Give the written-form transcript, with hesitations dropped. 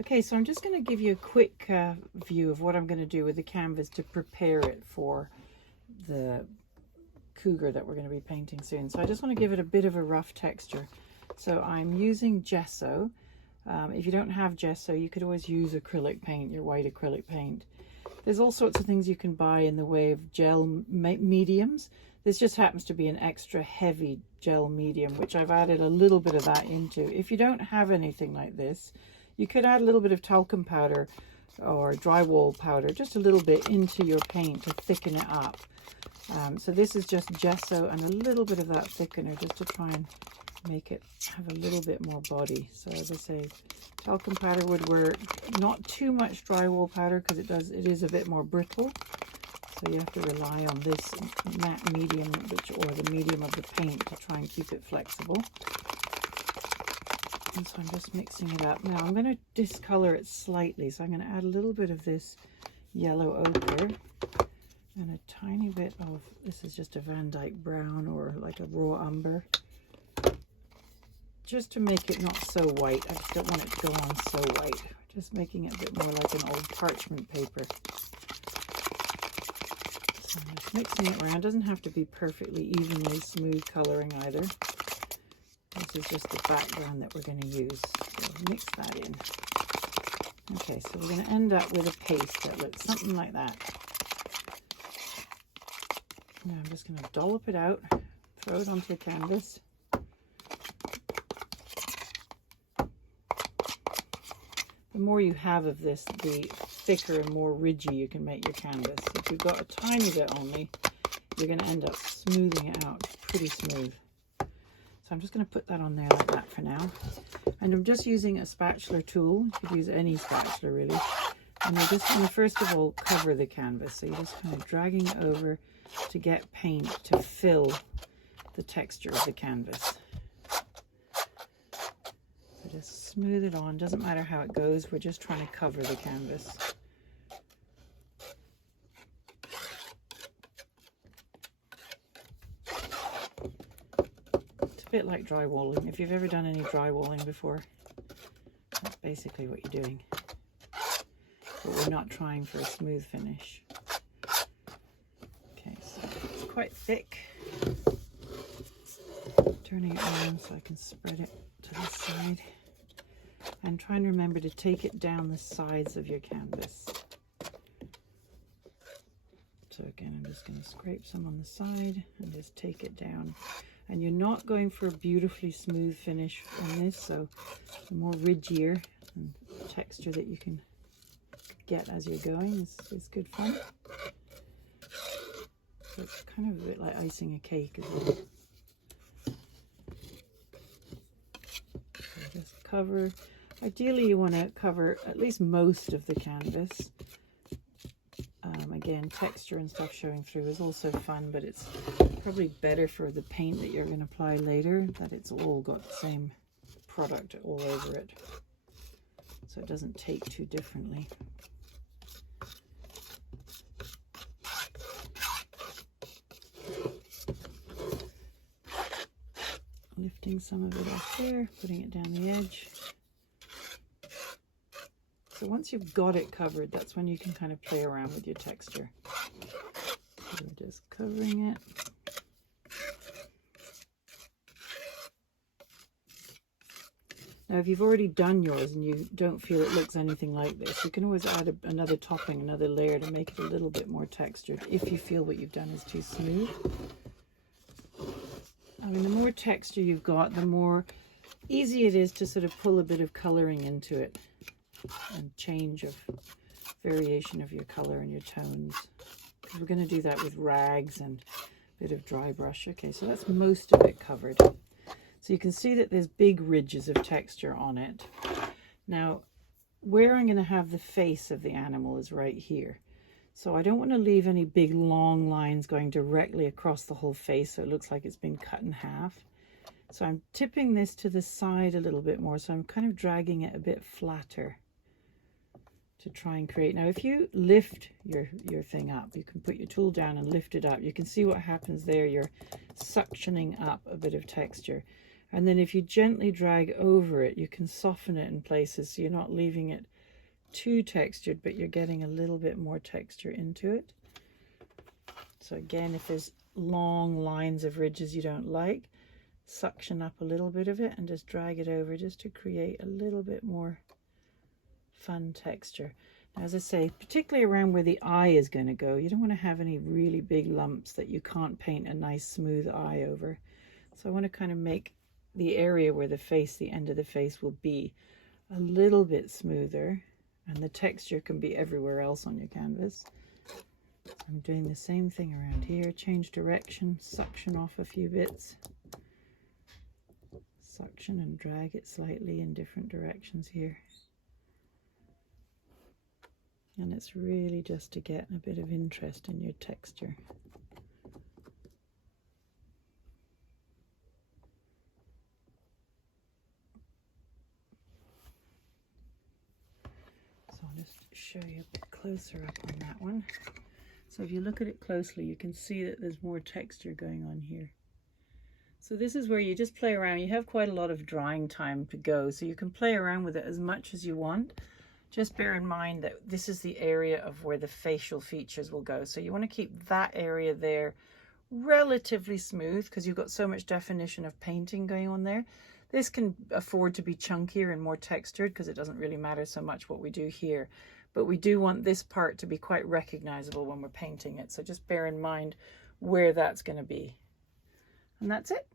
Okay, so I'm just going to give you a quick view of what I'm going to do with the canvas to prepare it for the cougar that we're going to be painting soon. So I just want to give it a bit of a rough texture. So I'm using gesso. If you don't have gesso, you could always use acrylic paint, your white acrylic paint. There's all sorts of things you can buy in the way of gel mediums. This just happens to be an extra heavy gel medium, which I've added a little bit of that into. If you don't have anything like this, you could add a little bit of talcum powder or drywall powder, just a little bit into your paint to thicken it up. So this is just gesso and a little bit of that thickener just to try and make it have a little bit more body. So as I say, talcum powder would work. Not too much drywall powder because it is a bit more brittle. So you have to rely on this matte medium, or the medium of the paint, to try and keep it flexible. And so I'm just mixing it up. Now I'm going to discolor it slightly. So I'm going to add a little bit of this yellow ochre and a tiny bit of, this is just a Van Dyke brown or like a raw umber, just to make it not so white. I just don't want it to go on so white. Just making it a bit more like an old parchment paper. So I'm just mixing it around. It doesn't have to be perfectly evenly smooth coloring either. This is just the background that we're going to use. So mix that in. Okay, so we're going to end up with a paste that looks something like that. Now I'm just going to dollop it out, throw it onto the canvas. The more you have of this, the thicker and more ridgy you can make your canvas. If you've got a tiny bit only, you're going to end up smoothing it out pretty smooth. So I'm just going to put that on there like that for now. And I'm just using a spatula tool. You could use any spatula really. And you're just going to first of all cover the canvas. So you're just kind of dragging it over to get paint to fill the texture of the canvas. So just smooth it on. Doesn't matter how it goes. We're just trying to cover the canvas. Bit like drywalling. If you've ever done any drywalling before, that's basically what you're doing. But we're not trying for a smooth finish. Okay, so it's quite thick. Turning it around so I can spread it to the side. And try and remember to take it down the sides of your canvas. So again, I'm just going to scrape some on the side and just take it down. And you're not going for a beautifully smooth finish on this, so the more ridgier and texture that you can get as you're going is good fun. So it's kind of a bit like icing a cake as well. So just cover. Ideally you want to cover at least most of the canvas. Again, texture and stuff showing through is also fun, but it's probably better for the paint that you're going to apply later that it's all got the same product all over it, so it doesn't take too differently. Lifting some of it off there, putting it down the edge. So once you've got it covered, that's when you can kind of play around with your texture. So we're just covering it. Now if you've already done yours and you don't feel it looks anything like this, you can always add another topping, another layer to make it a little bit more textured if you feel what you've done is too smooth. I mean, the more texture you've got, the more easy it is to sort of pull a bit of coloring into it. And change of variation of your color and your tones, because we're going to do that with rags and a bit of dry brush. Okay, so that's most of it covered. So you can see that there's big ridges of texture on it. Now where I'm going to have the face of the animal is right here, so I don't want to leave any big long lines going directly across the whole face so it looks like it's been cut in half. So I'm tipping this to the side a little bit more, so I'm kind of dragging it a bit flatter to try and create. Now if you lift your thing up, you can put your tool down and lift it up, you can see what happens there. You're suctioning up a bit of texture, And then if you gently drag over it, you can soften it in places so you're not leaving it too textured, but you're getting a little bit more texture into it. So again, if there's long lines of ridges you don't like, suction up a little bit of it and just drag it over just to create a little bit more fun texture. Now, as I say, particularly around where the eye is going to go, you don't want to have any really big lumps that you can't paint a nice smooth eye over. So I want to kind of make the area where the face, the end of the face will be, a little bit smoother, and the texture can be everywhere else on your canvas. I'm doing the same thing around here. Change direction, suction off a few bits, suction and drag it slightly in different directions here. And it's really just to get a bit of interest in your texture. So I'll just show you a bit closer up on that one. So if you look at it closely, you can see that there's more texture going on here. So this is where you just play around. You have quite a lot of drying time to go, so you can play around with it as much as you want. Just bear in mind that this is the area of where the facial features will go. So you want to keep that area there relatively smooth because you've got so much definition of painting going on there. This can afford to be chunkier and more textured because it doesn't really matter so much what we do here. But we do want this part to be quite recognizable when we're painting it. So just bear in mind where that's going to be. And that's it.